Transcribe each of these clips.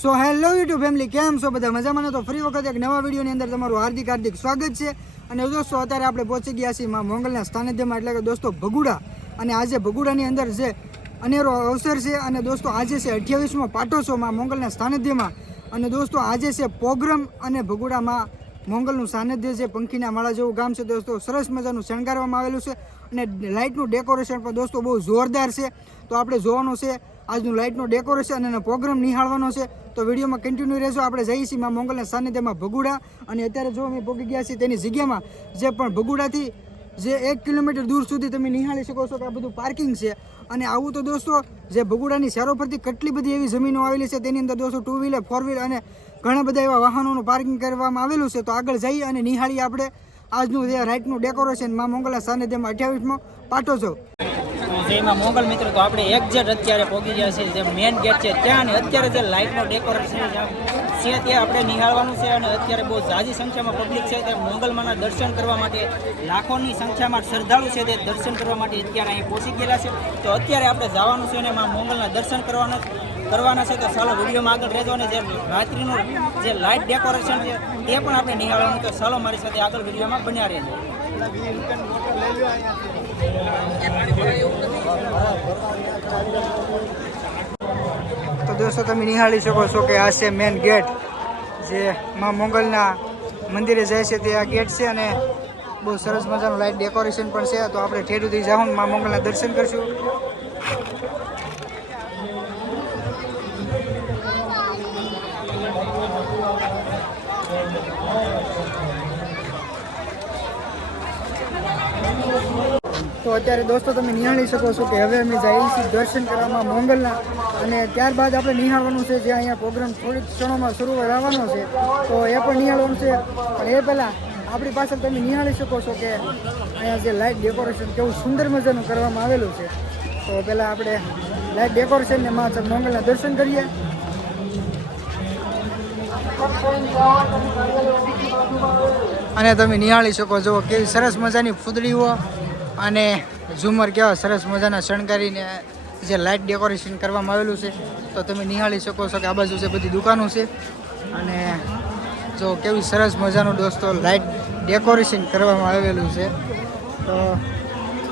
So hello YouTube family, કેમ છો બધા મજામાં? તો ફરી વખત એક નવા વિડીયોની અંદર તમારું હાર્દિક સ્વાગત છે. અને દોસ્તો અત્યારે આપણે પહોંચી ગયા છીએ માં મોંગલના સાનિધ્યમાં, એટલે કે દોસ્તો ભગુડા. અને આજે ભગુડાની અંદર જે અનેરો અવસર છે, અને દોસ્તો આજે છે 28મો પાટોત્સવ માં મોંગલના સાનિધ્યમાં. અને દોસ્તો આજે છે પ્રોગ્રામ, અને ભગુડામાં મોંગલનું સાનિધ્ય છે, પંખીના માળા જેવું ગામ છે દોસ્તો. સરસ મજાનું શણગારવામાં આવેલું છે, અને લાઇટનું ડેકોરેશન પણ દોસ્તો બહુ જોરદાર છે. તો આપણે જોવાનું છે આજનું લાઇટનું ડેકોરેશન અને પ્રોગ્રામ નિહાળવાનો છે. તો વિડીયોમાં કન્ટિન્યુ રહેજો. આપણે જઈએ છીએ માં મોંગલના સાનિધ્યમાં ભગુડા. અને અત્યારે જો અમે પહોંચી ગયા છીએ તેની જગ્યામાં, જે પણ ભગુડાથી જે 1 કિલોમીટર દૂર સુધી તમે નિહાળી શકો છો કે આ બધું પાર્કિંગ છે. અને આવું તો દોસ્તો જે ભગુડાની ચારો પરથી કેટલી બધી એવી જમીનો આવેલી છે, તેની અંદર દોસ્તો 2 વ્હીલર 4 વ્હીલર અને ઘણા બધા એવા વાહનોનું પાર્કિંગ કરવામાં આવેલું છે. તો આગળ જઈએ અને નિહાળીએ આપણે આજનું જે રાઈટનું ડેકોરેશન માં મોંગલના સાનિધ્યમાં 28મો પાટોત્સવ. જેમાં મોંગલ મિત્રો, તો આપણે એક્ઝેક્ટ અત્યારે પહોંચી ગયા છીએ જે મેઇન ગેટ છે ત્યાં, અને અત્યારે જે લાઇટનો ડેકોરેશન છે ત્યાં આપણે નિહાળવાનું છે. અને અત્યારે બહુ ઝાઝી સંખ્યામાં પબ્લિક છે, તે મોંગલમાના દર્શન કરવા માટે લાખોની સંખ્યામાં શ્રદ્ધાળુ છે તે દર્શન કરવા માટે અત્યારે અહીં પહોંચી ગયેલા છે. તો અત્યારે આપણે જવાનું છે અને માં મોંગલના દર્શન કરવાના છે. તો ચાલો વિડીયોમાં આગળ રહેજો, અને જે રાત્રિનું જે લાઇટ ડેકોરેશન છે તે પણ આપણે નિહાળવાનું. તો ચાલો મારી સાથે આગળ વિડીયોમાં બન્યા રહેજો. તો દોસ્તો તમે નિહાળી શકો છો કે આ છે મેન ગેટ, જે માં મોંગલના મંદિરે જાય છે તે આ ગેટ છે. અને બહુ સરસ મજાનું લાઇટ ડેકોરેશન પણ છે. તો આપણે ઠેઠુંથી જાઉં માં મોંગલના દર્શન કરશું. તો અત્યારે દોસ્તો તમે નિહાળી શકો છો કે હવે અમે જઈએ છીએ દર્શન કરવામાં મોંગલના. અને ત્યારબાદ આપણે નિહાળવાનું છે જે અહીંયા પ્રોગ્રામ થોડીક ક્ષણોમાં શરૂ રહેવાનો છે, તો એ પણ નિહાળવાનું છે. પણ એ પહેલાં આપણી પાછળ તમે નિહાળી શકો છો કે અહીંયા જે લાઇટ ડેકોરેશન કેવું સુંદર મજાનું કરવામાં આવેલું છે. તો પહેલાં આપણે લાઇટ ડેકોરેશનને માં મોંગલના દર્શન કરીએ. અને તમે નિહાળી શકો છો કેવી સરસ મજાની ફૂદડીઓ અને ઝુમર કેવા સરસ મજાના શણગારીને જે લાઇટ ડેકોરેશન કરવામાં આવેલું છે. તો તમે નિહાળી શકો છો કે આ બાજુ છે બધી દુકાનો છે, અને જો કેવી સરસ મજાનું દોસ્તો લાઇટ ડેકોરેશન કરવામાં આવેલું છે. તો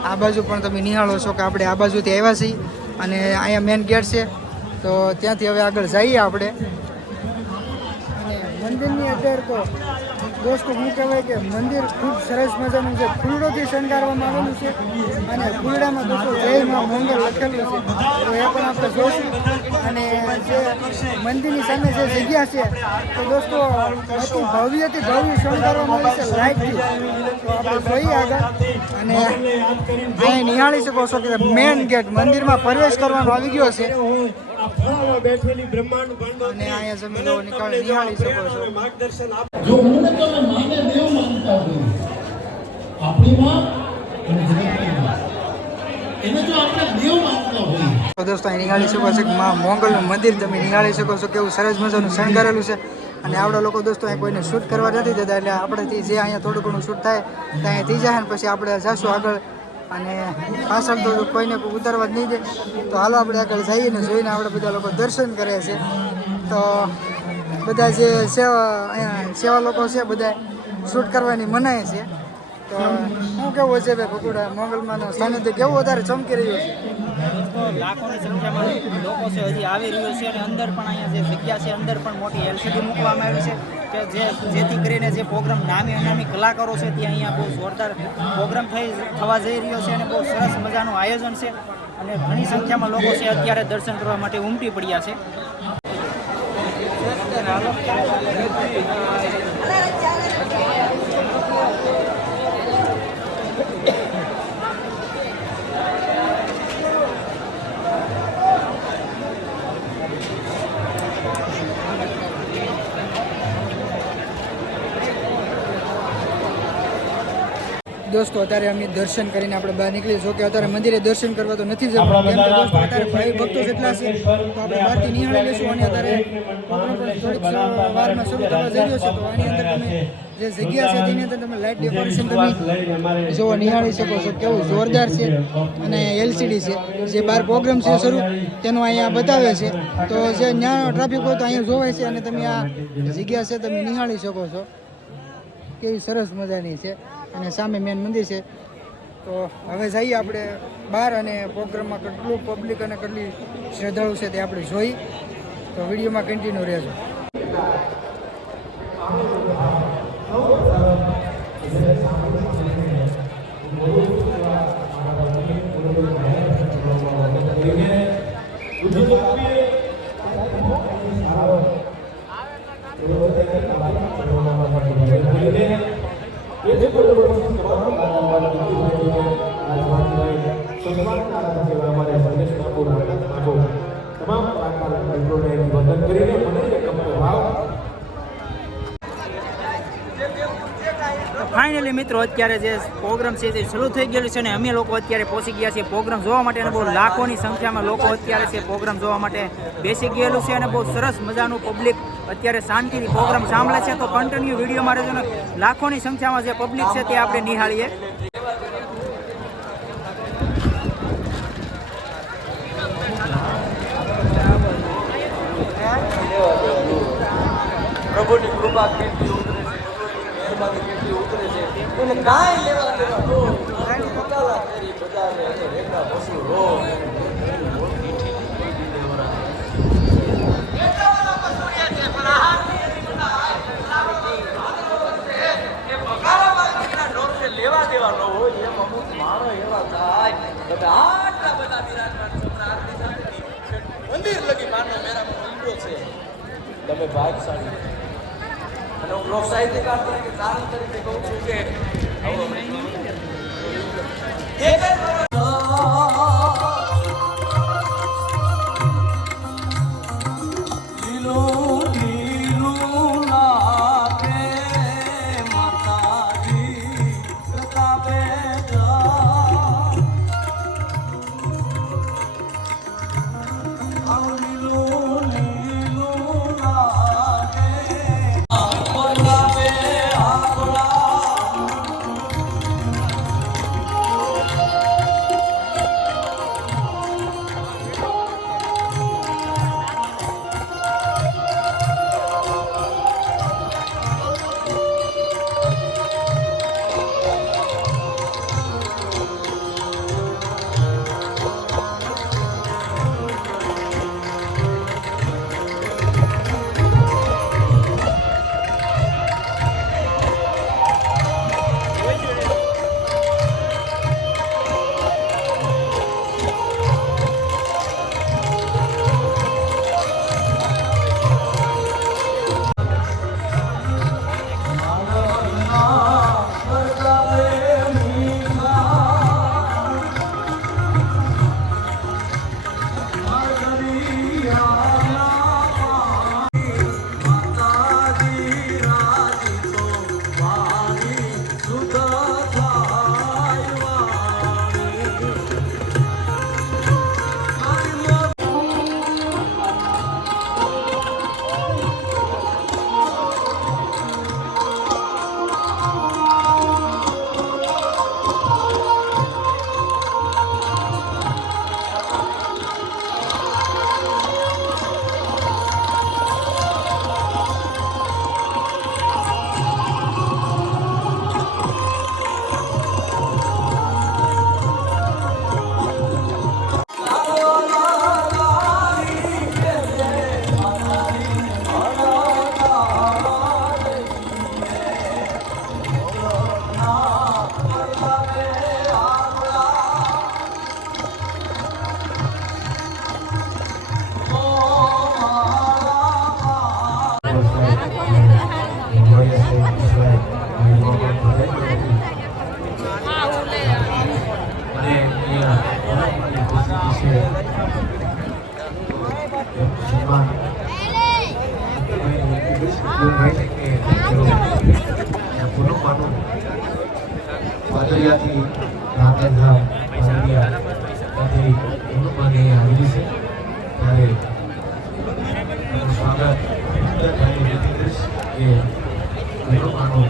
આ બાજુ પણ તમે નિહાળો છો કે આપણે આ બાજુથી આવ્યા છીએ, અને અહીંયા મેન ગેટ છે. તો ત્યાંથી હવે આગળ જઈએ આપણે. અને મંદિરની અંદર તો દોસ્તો શું કહેવાય કે મંદિર ખૂબ સરસ મજાનું છે, ફૂલોથી શણગારવામાં આવેલું છે. અને ફૂલડામાં દોસ્તો જય માં મોંગલ લખેલું છે, તો એ પણ આપણે જોઈશું. અને જે મંદિરની સામે જે જગ્યા છે તો દોસ્તો અતિ ભવ્યથી ભવ્ય શણગારવામાં આવી છે લાઇટથી. તો આપણે જોઈએ આગળ. અને અહીં નિહાળી શકો છો કે મેન ગેટ મંદિરમાં પ્રવેશ કરવાનો આવી ગયો છે. અને અહીંયા જમીન નિહાળી શકો છો. જો હું તમે માને દેવ માનતા હોય, આપણી માં અને જગતની માં, એને જો આપણે દેવ માનતા હોય. તો દોસ્તો અહીં નિહાળી શકો છો કે માં મોંગલનું મંદિર તમે નિહાળી શકો છો કેવું સરસ મજાનું શણગારેલું છે. અને આવડા લોકો દોસ્તો અહીં કોઈને શૂટ કરવા નથી દેતા, એટલે આપણેથી જે અહીંયા થોડું ઘણું શૂટ થાય તો અહીંયા થઈ જાય, ને પછી આપણે જઈશું આગળ. અને પાછળ તો કોઈને ઉતારવા જ નહીં દે. તો હાલો આપણે આગળ જઈએ ને જોઈને આપણે બધા લોકો દર્શન કરે છે. તો બધા જે સેવા લોકો છે બધા શૂટ કરવાની મનાય છે. તો શું કેવું છે ભાઈ ભગુડા મોંગલમાનું સાનિધ્ય કેવું વધારે ચમકી રહ્યું છે? તો લાખોની સંખ્યામાં લોકો છે હજી આવી રહ્યું છે. અને અંદર પણ અહીંયા જે જગ્યા છે અંદર પણ મોટી LCD મૂકવામાં આવી છે કે જેથી કરીને જે પ્રોગ્રામ નામી અનામી કલાકારો છે તે અહીંયા બહુ જોરદાર પ્રોગ્રામ થવા જઈ રહ્યો છે. અને બહુ સરસ મજાનું આયોજન છે, અને ઘણી સંખ્યામાં લોકો છે અત્યારે દર્શન કરવા માટે ઉમટી પડ્યા છે. દોસ્તો અત્યારે અમે દર્શન કરીને આપણે બહાર નીકળી જો કે અત્યારે મંદિરે દર્શન કરવા તો નથી જવું કેમ કે દોસ્તો અત્યારે ભાઈ ભક્તો જેટલા છે તો આપણે બહારથી નિહાળી લઈશું અને અત્યારે પ્રોગ્રામ પણ થોડીક વારમાં શરૂ થવા જઈ રહ્યો છે તો આની અંદર તમે જે જગ્યા છે તેની અંદર તમે લાઇટ ડેકોરેશન તમે જો નિહાળી શકો છો કેવું જોરદાર છે અને એલસીડી છે જે બહાર પ્રોગ્રામ છે શરૂ તેનો અહીંયા બતાવે છે તો જે ત્યાં ટ્રાફિક હોય તો અહીંયા જોવાય છે અને તમે આ જગ્યા છે તમે નિહાળી શકો છો કેવી સરસ મજાની છે અને સામે મેન મંદિર છે તો હવે જઈએ આપણે બહાર અને પ્રોગ્રામમાં કેટલું પબ્લિક અને કેટલી શ્રદ્ધાળુ છે તે આપણે જોઈ તો વિડીયોમાં કન્ટિન્યુ રહેજો ફાઇનલી મિત્રો અત્યારે જે પ્રોગ્રામ છે તે શરૂ થઈ ગયેલું છે અને અમે લોકો અત્યારે પહોંચી ગયા છીએ પ્રોગ્રામ જોવા માટે અને બહુ લાખોની સંખ્યામાં લોકો અત્યારે છે પ્રોગ્રામ જોવા માટે બેસી ગયેલું છે અને બહુ સરસ મજાનું પબ્લિક અત્યારે શાંતિથી પ્રોગ્રામ સાંભળે છે તો કન્ટિન્યુ વિડીયોમાં રહેજો ને લાખોની સંખ્યામાં જે પબ્લિક છે તે આપણે નિહાળીએ પ્રભુની કૃપા કેટલી ઉતરે છે મહેરબાની કેટલી ઉતરે છે એને કાંઈ લેવા દેવા નો બકાલા કરી બજારે અને રેખા પશુ રો લેવા દેવા ન હોય એમ અમુક માણો એવા થાય તમે આટલા બધા વિરાજમાન મંદિર લગી માનો મેરામાં ઊંડો છે તમે ભાગશાળી અને હું લોક સાહિત્યકાર તરીકે તારણ તરીકે કહું છું કે Yang puno panu, padahal નડિયાદથી રાતનધામ Paldiya ત્યાંથી હનુમાને આવી છે ત્યારે એનું સ્વાગત સુંદરભાઈ રીતે કરીશ કે હનુમાનો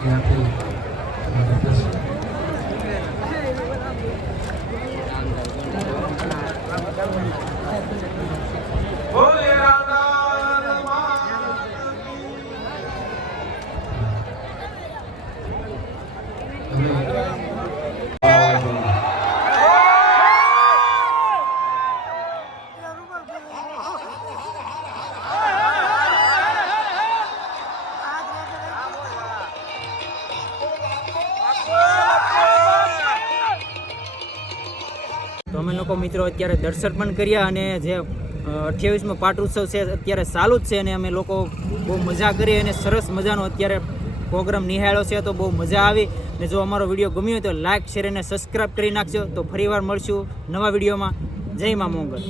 ત્યાંથી સ્વાગત થશે. તો અમે લોકો મિત્રો અત્યારે દર્શન પણ કર્યા અને જે 28મો પાટ ઉત્સવ છે અત્યારે ચાલુ જ છે અને અમે લોકો બહુ મજા કરી અને સરસ મજાનો અત્યારે પ્રોગ્રામ નિહાળ્યો છે તો બહુ મજા આવી. ને જો અમારો વિડીયો ગમ્યો હોય તો લાઇક શેર અને સબસ્ક્રાઈબ કરી નાખજો. તો ફરીવાર મળશું નવા વિડીયોમાં. જય મા મોંગલ.